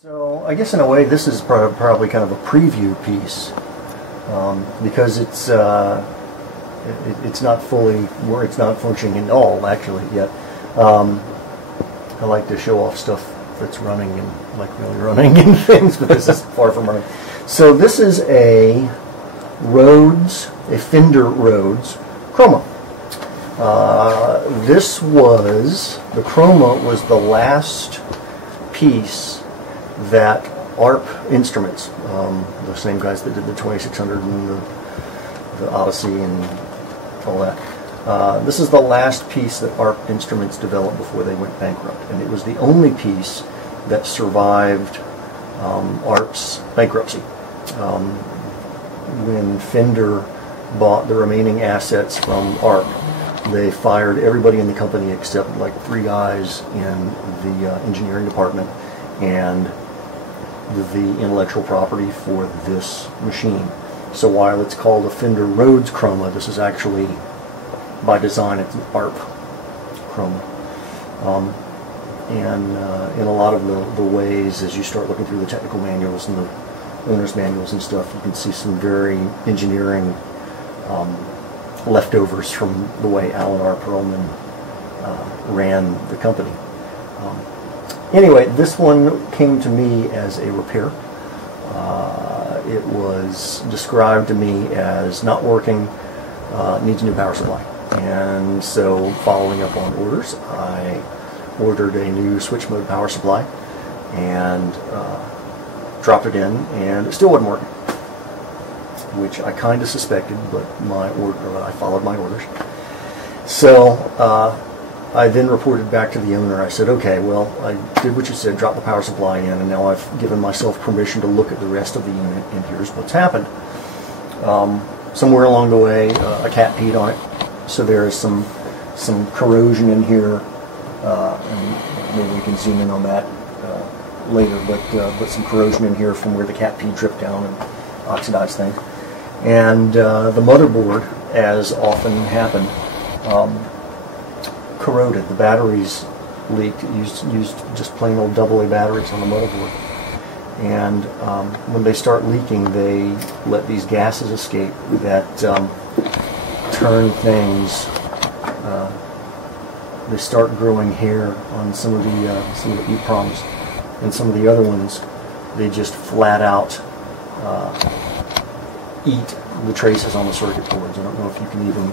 So I guess in a way this is probably kind of a preview piece because it's not fully, or it's not functioning at all actually yet. I like to show off stuff that's running and like really running and things, but this is far from running. So this is a Fender Rhodes Chroma. The Chroma was the last piece that ARP Instruments, the same guys that did the 2600 and the Odyssey and all that, this is the last piece that ARP Instruments developed before they went bankrupt, and it was the only piece that survived ARP's bankruptcy. When Fender bought the remaining assets from ARP, they fired everybody in the company except like 3 guys in the engineering department and the intellectual property for this machine. So while it's called a Fender Rhodes Chroma, this is actually, by design, it's an ARP Chroma. In a lot of the ways, as you start looking through the technical manuals and the owner's manuals and stuff, you can see some very engineering leftovers from the way Alan R. Perlman ran the company. Anyway, this one came to me as a repair. It was described to me as not working, needs a new power supply. And so, following up on orders, I ordered a new switch mode power supply and dropped it in, and it still wasn't working, which I kind of suspected, but I followed my orders. So I then reported back to the owner. I said, okay, well, I did what you said, dropped the power supply in, and now I've given myself permission to look at the rest of the unit, and here's what's happened. Somewhere along the way, a cat peed on it, so there is some corrosion in here, and maybe we can zoom in on that later, but some corrosion in here from where the cat pee dripped down and oxidized things. And the motherboard, as often happened, corroded. The batteries leaked. It used just plain old AA batteries on the motherboard. And when they start leaking, they let these gases escape that turn things. They start growing hair on some of the EEPROMs, and some of the other ones, they just flat out eat the traces on the circuit boards. I don't know if you can even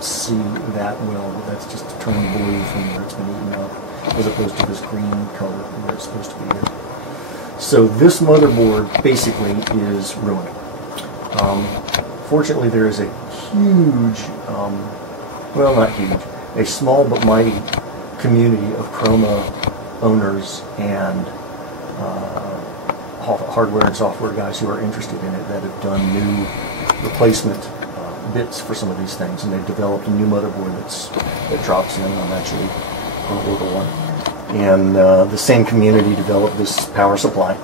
see that well, but that's just turned blue from where it's been eaten up, as opposed to this green color where it's supposed to be here. So this motherboard basically is ruined. Fortunately, there is a huge, well, not huge, a small but mighty community of Chroma owners and hardware and software guys who are interested in it that have done new replacement bits for some of these things, and they've developed a new motherboard that drops in. I'm actually going to order one. And the same community developed this power supply.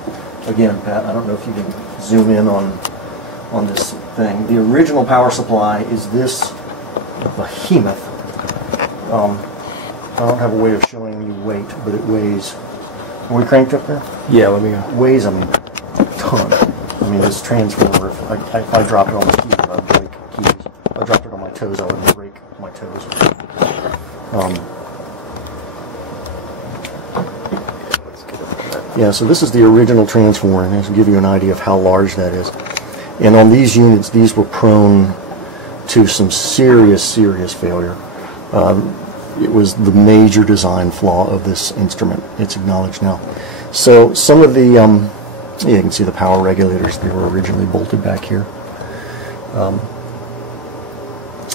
Again, Pat, I don't know if you can zoom in on this thing. The original power supply is this behemoth. I don't have a way of showing you weight, but it weighs. Are we cranked up there? Yeah, let me go. Weighs, a ton. I mean, this transformer, if I dropped it on my keys, I'd break keys. If I dropped it on my toes, I would break my toes. Yeah, so this is the original transformer, and to give you an idea of how large that is. And on these units, these were prone to some serious failure. It was the major design flaw of this instrument. It's acknowledged now. So some of the, yeah, you can see the power regulators. They were originally bolted back here.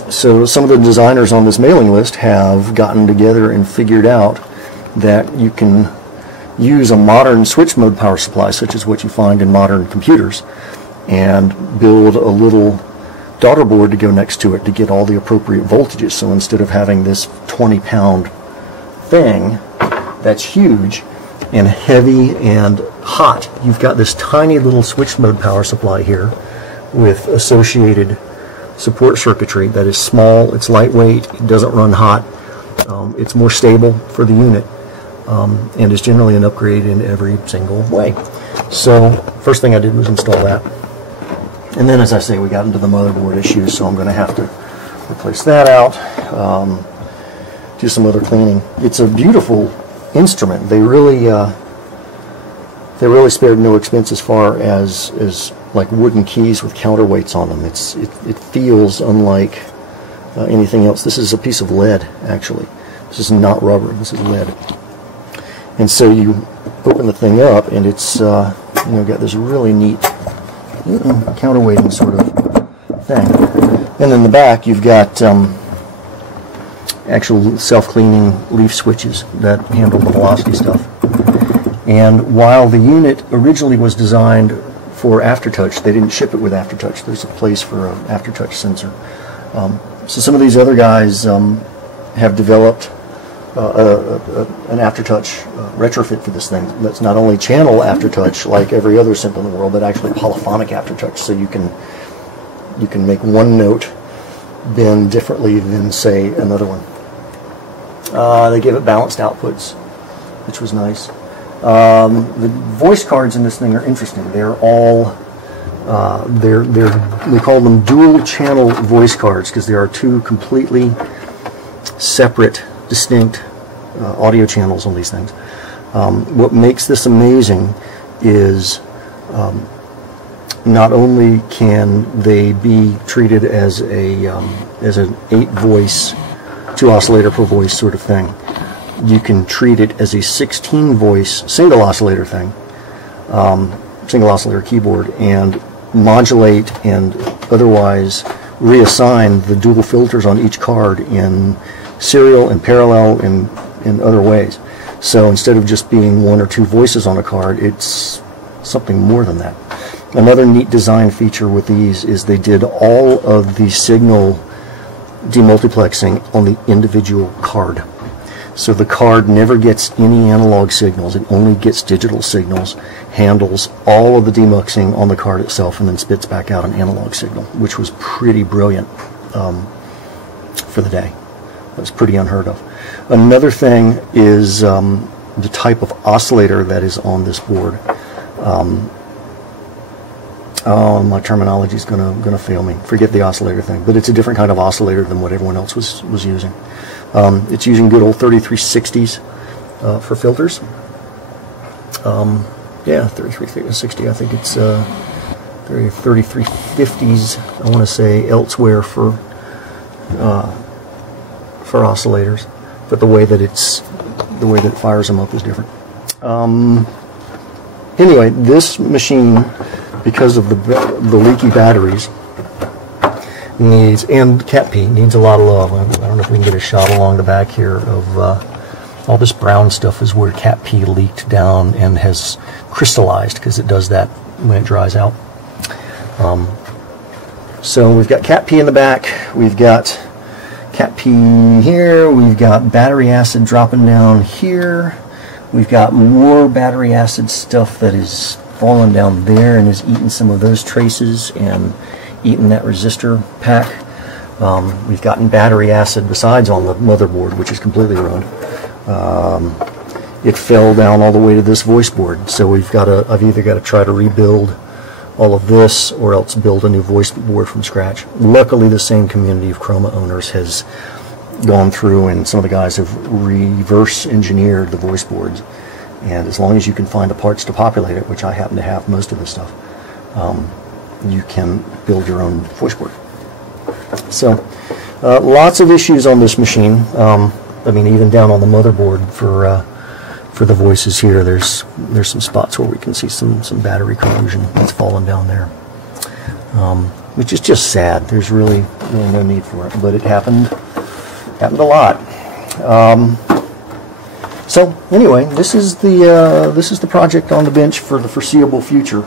So some of the designers on this mailing list have gotten together and figured out that you can use a modern switch mode power supply, such as what you find in modern computers, and build a little daughter board to go next to it to get all the appropriate voltages. So instead of having this 20-pound thing that's huge and heavy and hot, you've got this tiny little switch mode power supply here with associated support circuitry that is small, it's lightweight, it doesn't run hot, it's more stable for the unit, and is generally an upgrade in every single way. So first thing I did was install that. And then, as I say, we got into the motherboard issues, so I'm going to have to replace that out, do some other cleaning. It's a beautiful instrument. They really spared no expense as far as like wooden keys with counterweights on them. It feels unlike anything else. This is a piece of lead, actually. This is not rubber. This is lead. And so you open the thing up, and it's got this really neat counterweighting sort of thing. And in the back, you've got actual self-cleaning leaf switches that handle the velocity stuff. And while the unit originally was designed for aftertouch, they didn't ship it with aftertouch. There's a place for an aftertouch sensor. So some of these other guys have developed an aftertouch retrofit for this thing that's not only channel aftertouch like every other synth in the world, but actually polyphonic aftertouch. So you can make one note bend differently than, say, another one. They give it balanced outputs, which was nice. The voice cards in this thing are interesting. They're all they call them dual channel voice cards because there are two completely separate, distinct audio channels on these things. What makes this amazing is not only can they be treated as an 8-voice, 2 oscillator per voice sort of thing, you can treat it as a 16-voice single oscillator thing, single oscillator keyboard, and modulate and otherwise reassign the dual filters on each card in serial and parallel and in other ways. So instead of just being 1 or 2 voices on a card, it's something more than that. Another neat design feature with these is they did all of the signal demultiplexing on the individual card. So the card never gets any analog signals. It only gets digital signals, handles all of the demuxing on the card itself, and then spits back out an analog signal, which was pretty brilliant for the day. That was pretty unheard of. Another thing is the type of oscillator that is on this board. My terminology is gonna fail me. Forget the oscillator thing, but it's a different kind of oscillator than what everyone else was using. It's using good old 3360s for filters. Yeah, 3360. I think it's 3350s. I want to say elsewhere for oscillators, but the way that it fires them up is different. Anyway, this machine, because of the leaky batteries, and Cat P needs a lot of love. I don't know if we can get a shot along the back here of all this brown stuff is where Cat P leaked down and has crystallized, because it does that when it dries out. So we've got Cat P in the back, we've got Cat P here, we've got battery acid dropping down here, we've got more battery acid stuff that is fallen down there and is eating some of those traces and eating that resistor pack. We've gotten battery acid besides on the motherboard, which is completely ruined. It fell down all the way to this voice board, so I've either got to try to rebuild all of this or else build a new voice board from scratch. Luckily, the same community of Chroma owners has gone through, and some of the guys have reverse engineered the voice boards, and as long as you can find the parts to populate it, which I happen to have most of this stuff, you can build your own voice board. So lots of issues on this machine. I mean, even down on the motherboard for the voices here, there's some spots where we can see some battery corrosion that's fallen down there, which is just sad. There's really no need for it, but it happened a lot. So anyway, this is the project on the bench for the foreseeable future.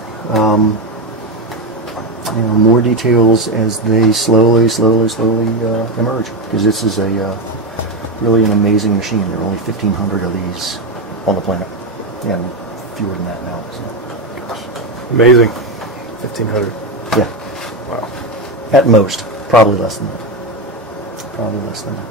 More details as they slowly emerge, because this is really an amazing machine. There are only 1,500 of these on the planet, and fewer than that now. So. Amazing. 1,500. Yeah. Wow. At most, probably less than that. Probably less than that.